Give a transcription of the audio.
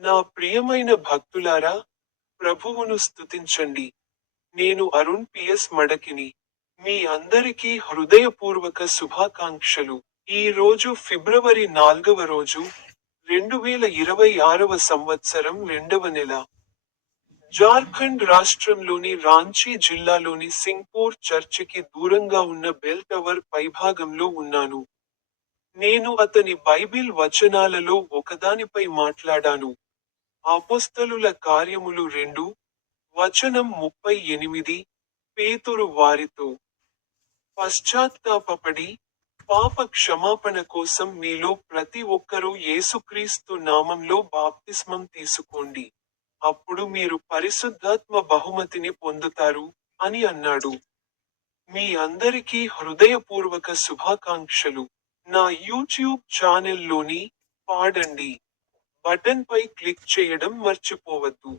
నా ప్రియమైన భక్తులారా ప్రభువును స్తుతించండి. నేను అరుణ్ పిఎస్ మడకిని మీ అందరికీ హృదయపూర్వక శుభాకాంక్షలు. ఈ రోజు ఫిబ్రవరి నాల్గవ రోజు రెండు వేల ఇరవై ఆరవ సంవత్సరం రెండవ నెల. జార్ఖండ్ రాష్ట్రంలోని రాంచీ జిల్లాలోని సింగ్పూర్ చర్చికి దూరంగా ఉన్న బెల్ టవర్ పైభాగంలో ఉన్నాను. నేను అతని బైబిల్ వచనాలలో ఒకదానిపై మాట్లాడాను. అపోస్తలుల కార్యములు రెండు వచనం ముప్పై ఎనిమిది పేతురు వారితో. పశ్చాత్తాపడి పాప క్షమాపణ కోసం మీలో ప్రతి ఒక్కరూ యేసుక్రీస్తు నామంలో బాప్తిస్మం తీసుకోండి. అప్పుడు మీరు పరిశుద్ధాత్మ బహుమతిని పొందుతారు అని అన్నాడు. మీ అందరికీ హృదయపూర్వక శుభాకాంక్షలు. నా యూట్యూబ్ ఛానల్లోని పాడండి. బటన్ పై క్లిక్ చేయడం మర్చిపోవద్దు.